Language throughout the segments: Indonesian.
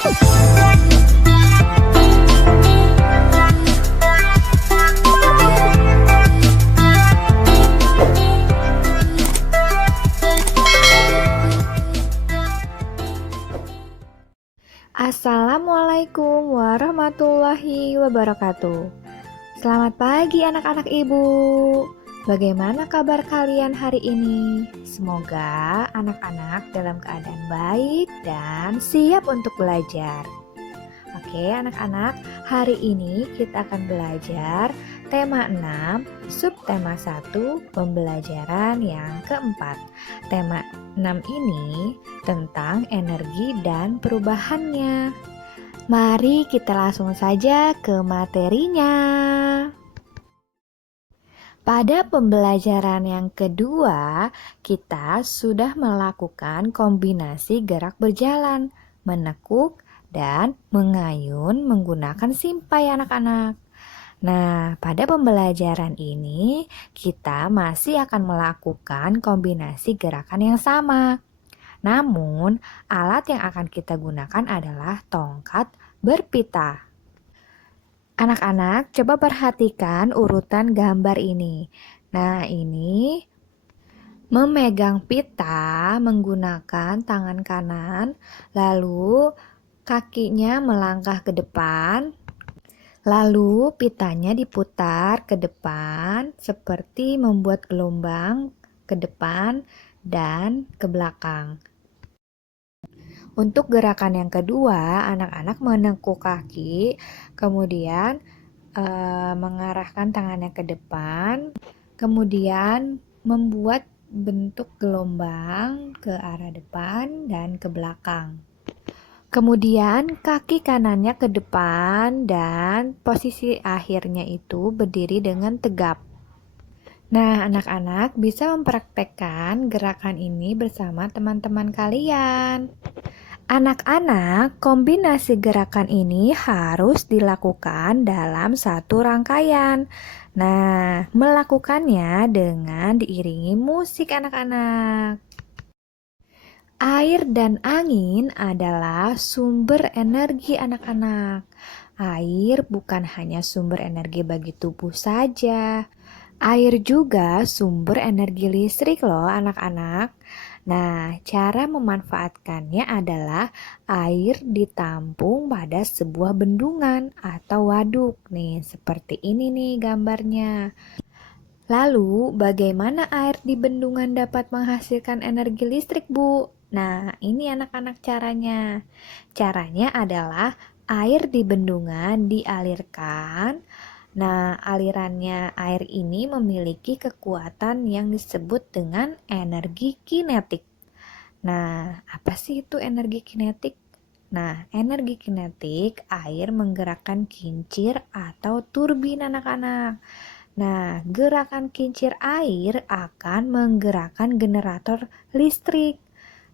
Assalamualaikum warahmatullahi wabarakatuh. Selamat pagi anak-anak ibu. Bagaimana kabar kalian hari ini? Semoga anak-anak dalam keadaan baik dan siap untuk belajar. Oke anak-anak, hari ini kita akan belajar tema 6, subtema 1, pembelajaran yang keempat. Tema 6 ini tentang energi dan perubahannya. Mari kita langsung saja ke materinya. Pada pembelajaran yang kedua, kita sudah melakukan kombinasi gerak berjalan, menekuk, dan mengayun menggunakan simpai anak-anak. Nah, pada pembelajaran ini kita masih akan melakukan kombinasi gerakan yang sama. Namun, alat yang akan kita gunakan adalah tongkat berpita. Anak-anak, coba perhatikan urutan gambar ini. Nah, ini memegang pita menggunakan tangan kanan, lalu kakinya melangkah ke depan, lalu pitanya diputar ke depan seperti membuat gelombang ke depan dan ke belakang. Untuk gerakan yang kedua, anak-anak menekuk kaki, kemudian mengarahkan tangannya ke depan, kemudian membuat bentuk gelombang ke arah depan dan ke belakang. Kemudian kaki kanannya ke depan dan posisi akhirnya itu berdiri dengan tegap. Nah, anak-anak bisa mempraktekkan gerakan ini bersama teman-teman kalian. Anak-anak, kombinasi gerakan ini harus dilakukan dalam satu rangkaian. Nah, melakukannya dengan diiringi musik anak-anak. Air dan angin adalah sumber energi anak-anak. Air bukan hanya sumber energi bagi tubuh saja. Air juga sumber energi listrik loh anak-anak. Nah, cara memanfaatkannya adalah air ditampung pada sebuah bendungan atau waduk. Nih, seperti ini nih gambarnya. Lalu, bagaimana air di bendungan dapat menghasilkan energi listrik, Bu? Nah, ini anak-anak caranya. Caranya adalah air di bendungan dialirkan. Nah, alirannya air ini memiliki kekuatan yang disebut dengan energi kinetik. Nah, apa sih itu energi kinetik? Nah, energi kinetik air menggerakkan kincir atau turbin anak-anak. Nah, gerakan kincir air akan menggerakkan generator listrik.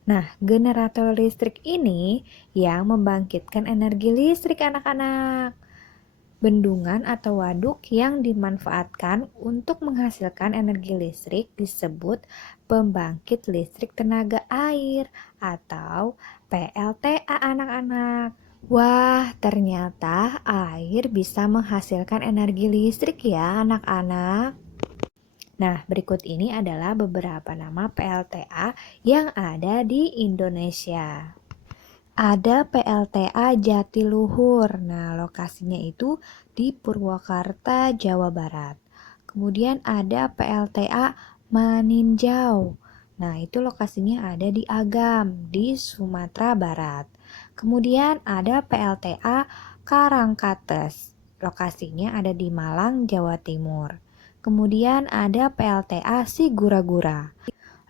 Nah, generator listrik ini yang membangkitkan energi listrik anak-anak. Bendungan atau waduk yang dimanfaatkan untuk menghasilkan energi listrik disebut pembangkit listrik tenaga air atau PLTA anak-anak. Wah, ternyata air bisa menghasilkan energi listrik ya anak-anak. Nah, berikut ini adalah beberapa nama PLTA yang ada di Indonesia. Ada PLTA Jatiluhur. Nah, lokasinya itu di Purwakarta, Jawa Barat. Kemudian ada PLTA Maninjau. Nah, itu lokasinya ada di Agam, di Sumatera Barat. Kemudian ada PLTA Karangkates. Lokasinya ada di Malang, Jawa Timur. Kemudian ada PLTA Sigura-gura.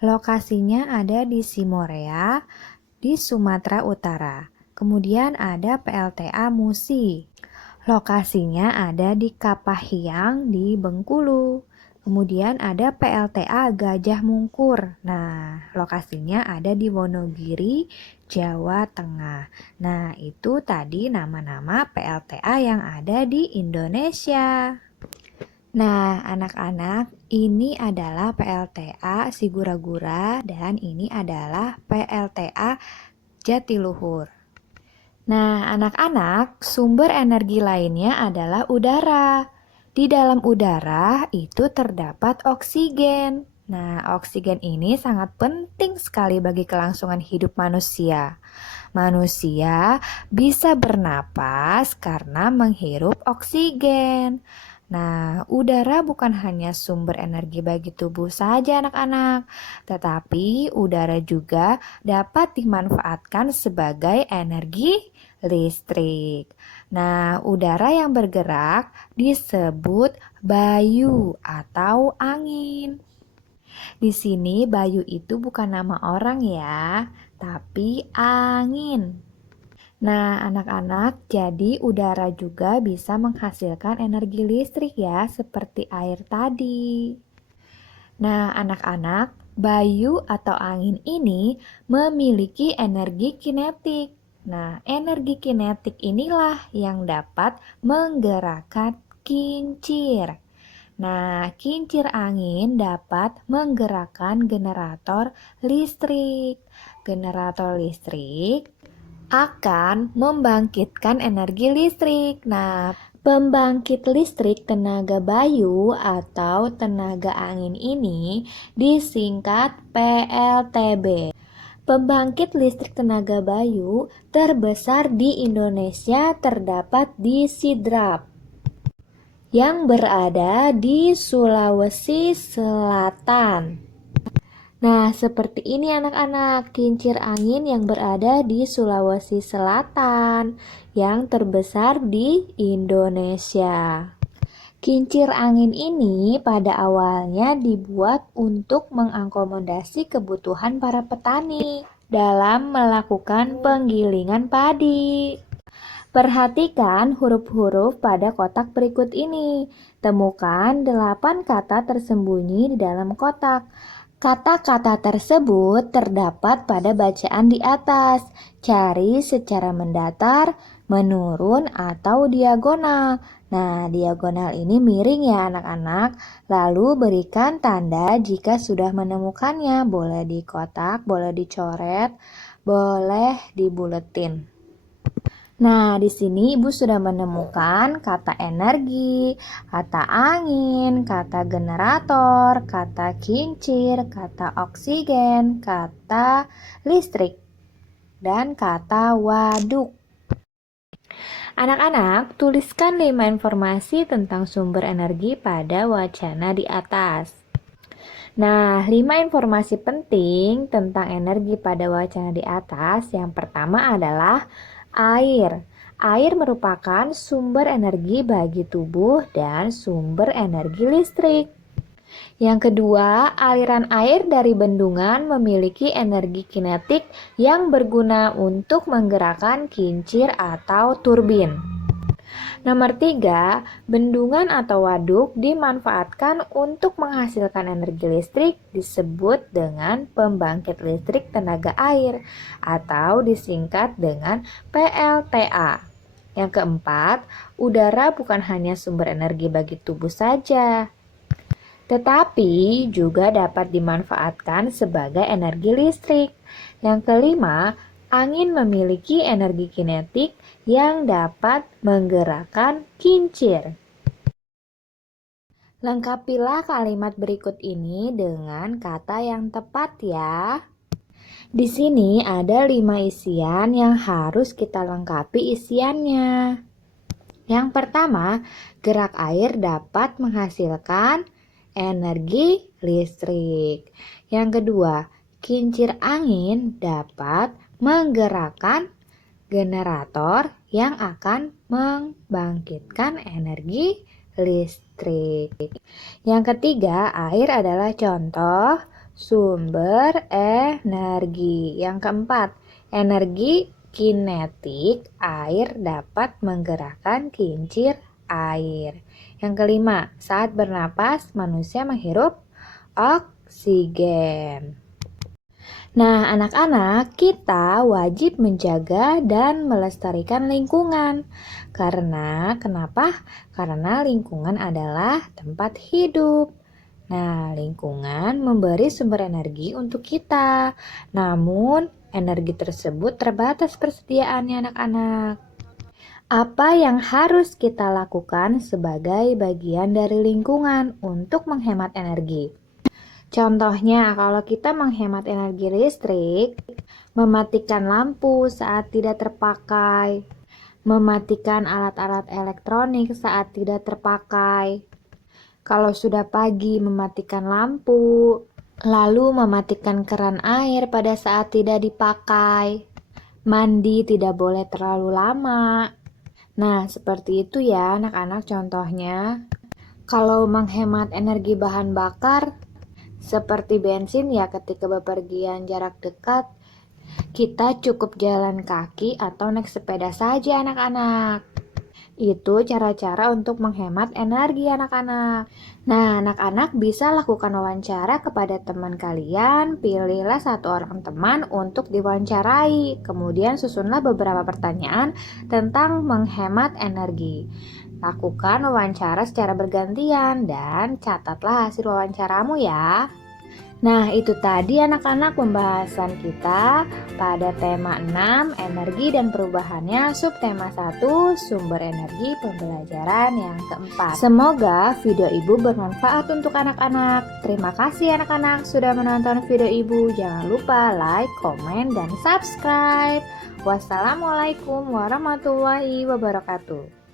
Lokasinya ada di Simorea, di Sumatera Utara. Kemudian ada PLTA Musi. Lokasinya ada di Kapahiang di Bengkulu. Kemudian ada PLTA Gajah Mungkur. Nah, lokasinya ada di Wonogiri, Jawa Tengah. Nah, itu tadi nama-nama PLTA yang ada di Indonesia. Nah, anak-anak, ini adalah PLTA Sigura-gura dan ini adalah PLTA Jatiluhur. Nah, anak-anak, sumber energi lainnya adalah udara. Di dalam udara itu terdapat oksigen. Nah, oksigen ini sangat penting sekali bagi kelangsungan hidup manusia. Manusia bisa bernapas karena menghirup oksigen. Nah, udara bukan hanya sumber energi bagi tubuh saja anak-anak, tetapi udara juga dapat dimanfaatkan sebagai energi listrik. Nah, udara yang bergerak disebut bayu atau angin. Di sini bayu itu bukan nama orang ya, tapi angin. Nah, anak-anak, jadi udara juga bisa menghasilkan energi listrik ya, seperti air tadi. Nah, anak-anak, bayu atau angin ini memiliki energi kinetik. Nah, energi kinetik inilah yang dapat menggerakkan kincir. Nah, kincir angin dapat menggerakkan generator listrik. Generator listrik akan membangkitkan energi listrik. Nah, pembangkit listrik tenaga bayu atau tenaga angin ini disingkat PLTB. Pembangkit listrik tenaga bayu terbesar di Indonesia terdapat di Sidrap yang berada di Sulawesi Selatan. Nah, seperti ini anak-anak, kincir angin yang berada di Sulawesi Selatan yang terbesar di Indonesia. Kincir angin ini pada awalnya dibuat untuk mengakomodasi kebutuhan para petani dalam melakukan penggilingan padi. Perhatikan huruf-huruf pada kotak berikut ini. Temukan 8 kata tersembunyi di dalam kotak. Kata-kata tersebut terdapat pada bacaan di atas. Cari secara mendatar, menurun, atau diagonal. Nah, diagonal ini miring ya anak-anak. Lalu berikan tanda jika sudah menemukannya. Boleh di kotak, boleh dicoret, boleh dibuletin. Nah, di sini Ibu sudah menemukan kata energi, kata angin, kata generator, kata kincir, kata oksigen, kata listrik, dan kata waduk. Anak-anak, tuliskan 5 informasi tentang sumber energi pada wacana di atas. Nah, 5 informasi penting tentang energi pada wacana di atas. Yang pertama adalah air. Air merupakan sumber energi bagi tubuh dan sumber energi listrik. Yang kedua, aliran air dari bendungan memiliki energi kinetik yang berguna untuk menggerakkan kincir atau turbin. Nomor 3, bendungan atau waduk dimanfaatkan untuk menghasilkan energi listrik disebut dengan pembangkit listrik tenaga air atau disingkat dengan PLTA. Yang keempat, udara bukan hanya sumber energi bagi tubuh saja, tetapi juga dapat dimanfaatkan sebagai energi listrik. Yang kelima, angin memiliki energi kinetik yang dapat menggerakkan kincir. Lengkapilah kalimat berikut ini dengan kata yang tepat ya. Di sini ada 5 isian yang harus kita lengkapi isiannya. Yang pertama, gerak air dapat menghasilkan energi listrik. Yang kedua, kincir angin dapat menggerakkan generator yang akan membangkitkan energi listrik. Yang ketiga, air adalah contoh sumber energi. Yang keempat, energi kinetik air dapat menggerakkan kincir air. Yang kelima, saat bernapas manusia menghirup oksigen. Nah, anak-anak, kita wajib menjaga dan melestarikan lingkungan. Kenapa? Karena lingkungan adalah tempat hidup. Nah, lingkungan memberi sumber energi untuk kita. Namun, Energi tersebut terbatas persediaannya anak-anak. Apa yang harus kita lakukan sebagai bagian dari lingkungan untuk menghemat energi? Contohnya, kalau kita menghemat energi listrik, mematikan lampu saat tidak terpakai, mematikan alat-alat elektronik saat tidak terpakai. Kalau sudah pagi, mematikan lampu, lalu mematikan keran air pada saat tidak dipakai. Mandi tidak boleh terlalu lama. Nah, seperti itu ya anak-anak contohnya. Kalau menghemat energi bahan bakar, seperti bensin ya ketika bepergian jarak dekat, kita cukup jalan kaki atau naik sepeda saja anak-anak. Itu cara-cara untuk menghemat energi anak-anak. Nah, anak-anak bisa lakukan wawancara kepada teman kalian. Pilihlah satu orang teman untuk diwawancarai. Kemudian susunlah beberapa pertanyaan tentang menghemat energi. Lakukan wawancara secara bergantian dan catatlah hasil wawancaramu ya. Nah, itu tadi anak-anak pembahasan kita pada tema 6, energi dan perubahannya, subtema 1, sumber energi, pembelajaran yang keempat. Semoga video Ibu bermanfaat untuk anak-anak. Terima kasih anak-anak sudah menonton video Ibu. Jangan lupa like, komen, dan subscribe. Wassalamualaikum warahmatullahi wabarakatuh.